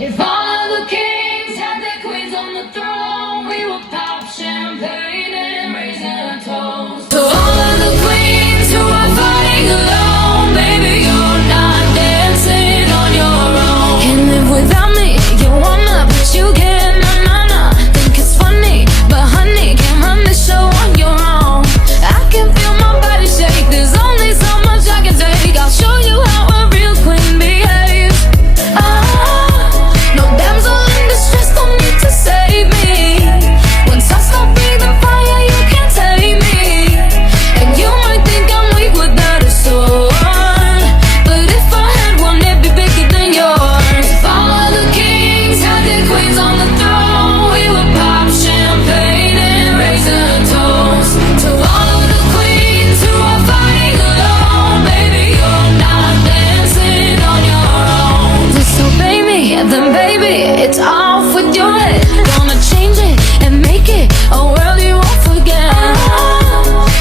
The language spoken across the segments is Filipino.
If all of the kings had their queens on the throne, we would pop champagne and raise a toast. To all of the queens who are fighting alone, baby, you're not dancing on your own. Can't live without me, you wanna, but you can't, nah. Think it's funny, but honey, can't run the show on your own. I can feel my body shake, there's only so much I can take. I'll show you how a real queen behaves. No damsel in distress, don't need to save me. Once I stop breathing fire, you can't take me. And you might think I'm weak without a sword, but if I had one, it'd be bigger than yours. If all of the kings had their queens on the throne, we would pop champagne and raise a toast. To all of the queens who are fighting alone, baby, you're not dancing on your own. Disobey me, then baby, it's off with your head. Gonna change it and make it a world you won't forget.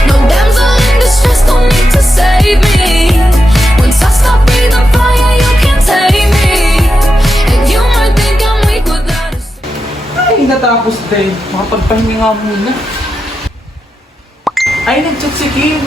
No damsel in distress, don't need to save me. Once I stop breathing fire, you can't take me. And you might think I'm weak without a... Ay, natapos din. Makapagpahinga nga muna. Ay, nag-chat si Kim.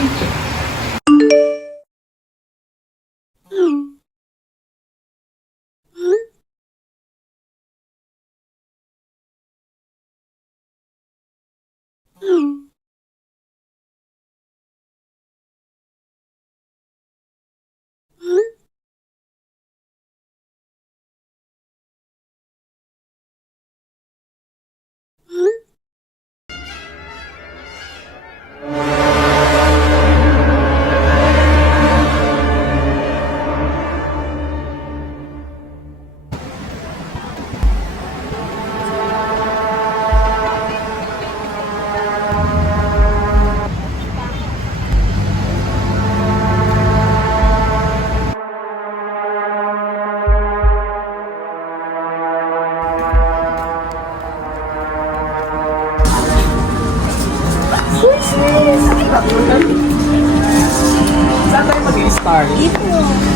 Saan tayo mag-i-start? Dito.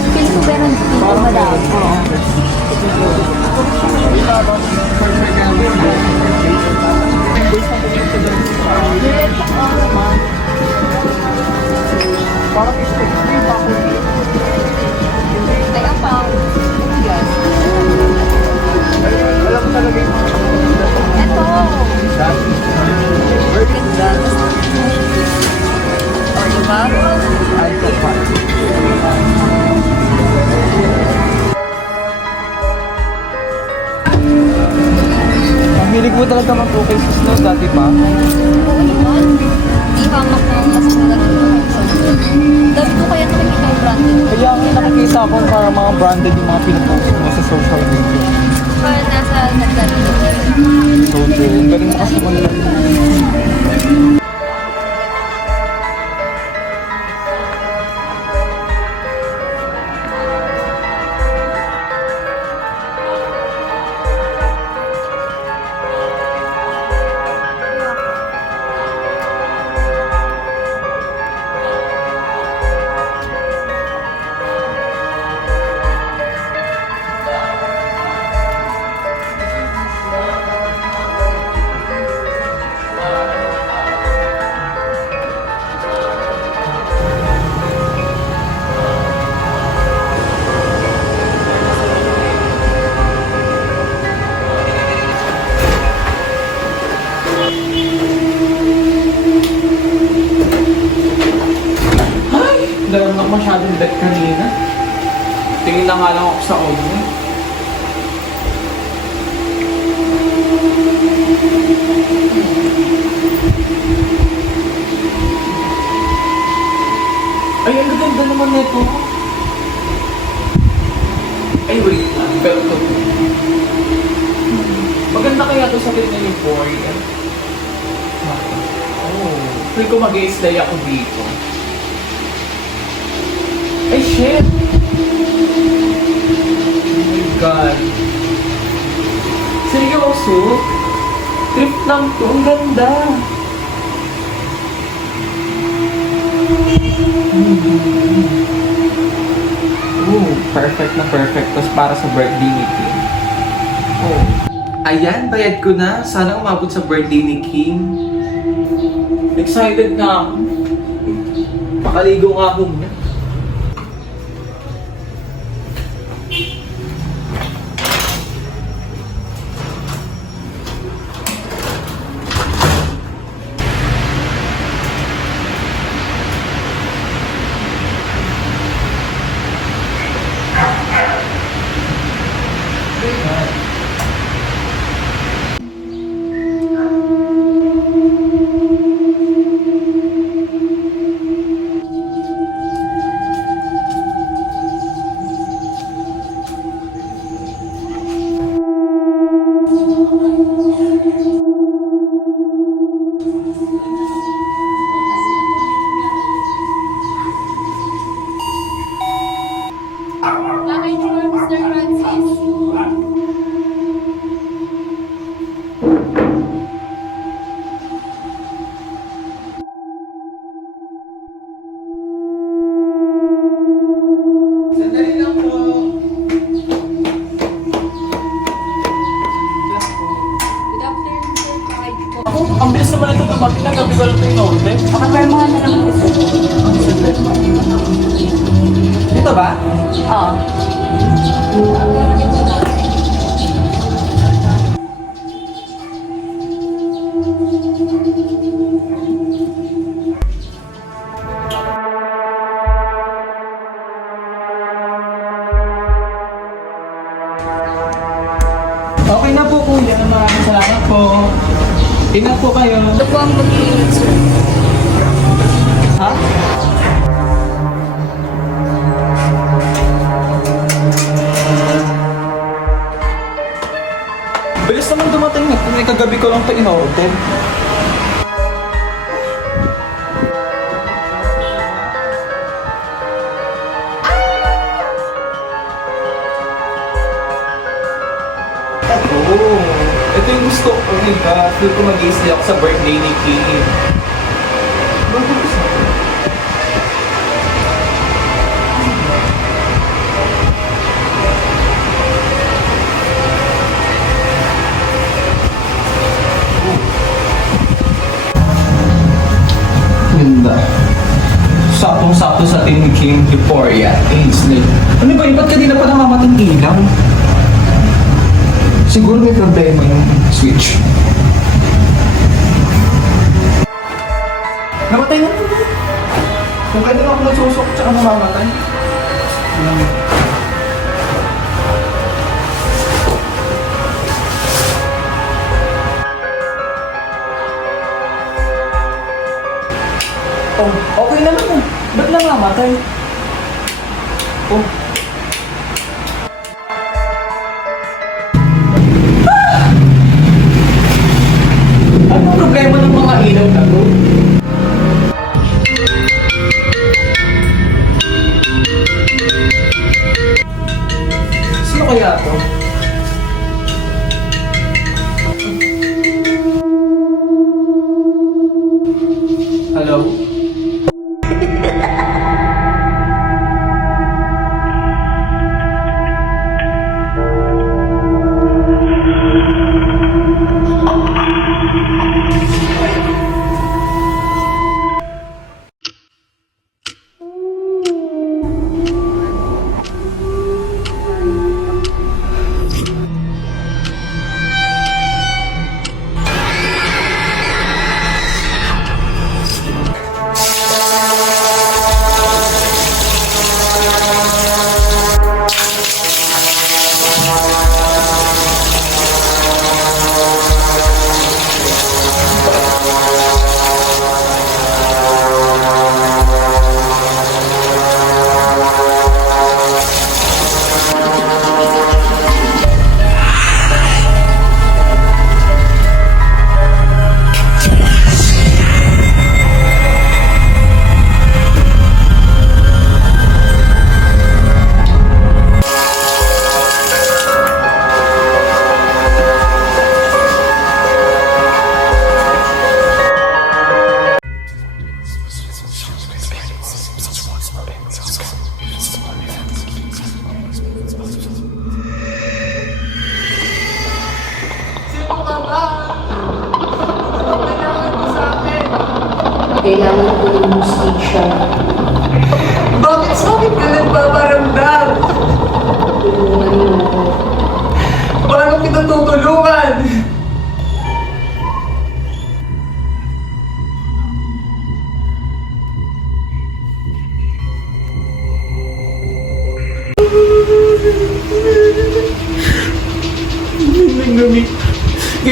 Feeling ko meron dito madami. Parang i-stay pa ako. Teka pa. Yes. Alam mo talaga yung mga Eto. Working done. O, diba? ay kapal. Ang hilig mo talaga mag-okay sa snow dati pa? Oo naman. Di hamak na ang nasa nagagawa. Dami ko kaya nakikita yung branded. Kaya nga nakikita ako para mga branded yung mga pinupost mo sa social media. Para nasa nagdadalo. So true. Ang galing mo kasi mag-like. Dalam ako masyadong bet kanina. Tingin na nga lang ako sa audio. Ay, ang ganda naman nito. Ay, wait lang. felt ko. Maganda kaya to sa atin na yung boy. Oh, feel ko mag-i-slay ako dito. Ay, shit! Oh my God. Seryoso? Trip lang to. Ang ganda. Oh, perfect na perfect. Tapos para sa birthday ni Kim. Oh. Ayan, bayad ko na. Sana umabot sa birthday ni Kim. Excited na ako. Pakaligo nga ako muna. Bakit yun, Mr. Francis? Sandali lang po. Good afternoon, sir. Kahit po. Ako, ang bilis naman ito dumating na gabi ko lang ito yung order. Makapermahan na lang po. Dito ba? Oo. Okay na po kuya. Maraming salamat po. Ingat po kayo. Ito po ang mag-iingat, sir. Ha? Bilis naman dumating na. May kagabi ko lang ito in-order. Oh, ito yung gusto ko. Oh my God, feel ko mag-i-stay ako sa birthday ni Kim. Bakit gusto ko? Ganda. Saktong-sakto sa atin ni Kim Euphoria. Ainsley. Ano ba yun? Ba't kanina pa namamatang ilaw? Siguro may problema yung switch. Namatay na. Kung kaya ako nagsusok tsaka mamamatay. Oh, okay naman ah. Ba't namamatay? Oh. Anong problema ng mga ilaw na to? Sino kaya to? Hello?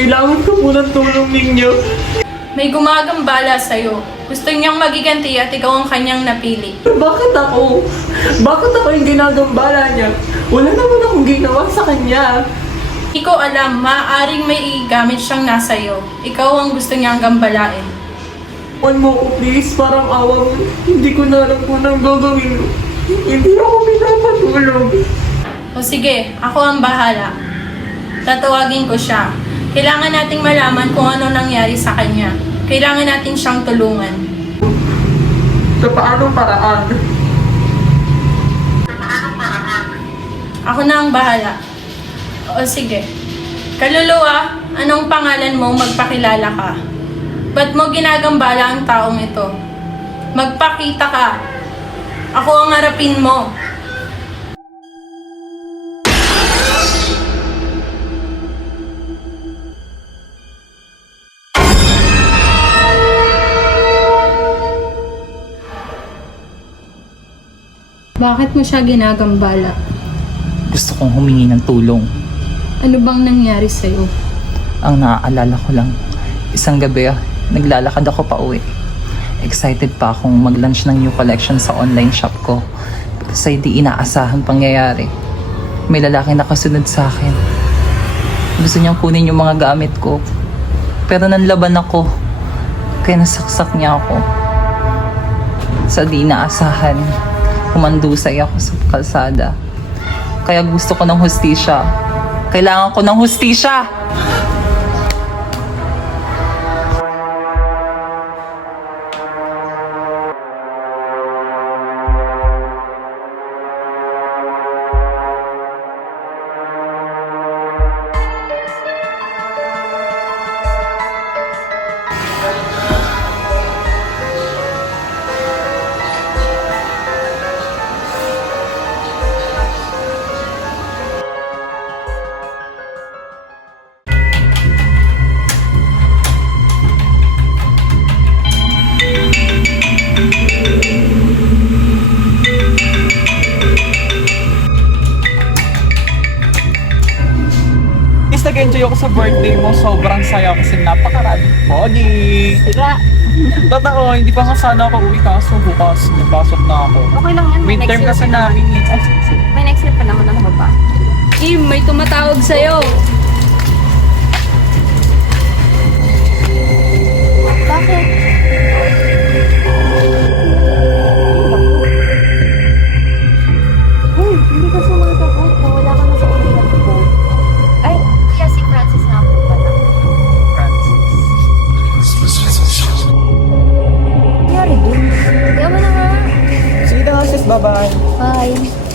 Kailangan ko po ng tulong ninyo. May gumagambala sa'yo. Gusto niyang magiganti at ikaw ang kanyang napili. Bakit ako? Bakit ako yung ginagambala niya? Wala naman akong ginawa sa kanya. Hindi ko alam, maaaring may gamit siyang nasa iyo. Ikaw ang gusto niyang gambalain. One mo ko please, parang awa mo. Hindi ko na alam kung anong gagawin. Hindi ako pinapatulog. O sige, ako ang bahala. Tatawagin ko siya. Kailangan nating malaman kung ano nangyari sa kanya. Kailangan natin siyang tulungan. Sa paanong paraan? Ako na ang bahala. O sige. Kaluluwa, anong pangalan mo? Magpakilala ka. Ba't mo ginagambala ang taong ito? Magpakita ka. Ako ang harapin mo. Bakit mo siya ginagambala? Gusto kong humingi ng tulong. Ano bang nangyari sa'yo? Ang naaalala ko lang, isang gabi naglalakad ako pa uwi. Excited pa akong mag-launch ng new collection sa online shop ko. Sa hindi inaasahang pangyayari. May lalaki nakasunod sa akin. Gusto niyang kunin yung mga gamit ko. Pero nanlaban ako. Kaya nasaksak niya ako. Sa di inaasahan, kumandusay ako sa kalsada. Kaya gusto ko ng hustisya. Kailangan ko ng hustisya! Nag-enjoy ako sa birthday mo. Sobrang saya kasi napakaraming pogi. Sira. Totoo, hindi pa nga sana ako uwi kaso bukas nagpasok na ako. Okay lang yan. May Midterm next kasi year pa naman. namin eh. May next year pa naman ako ba? Kim, may tumatawag sa'yo. Bakit? Uy, hindi ka sumasagot. Wala ka na sa ulihan ko. Ay, kaya si Francis na ako pala. Nangyari dun. Kaya mo na nga. Sige na sis, bye-bye. Bye.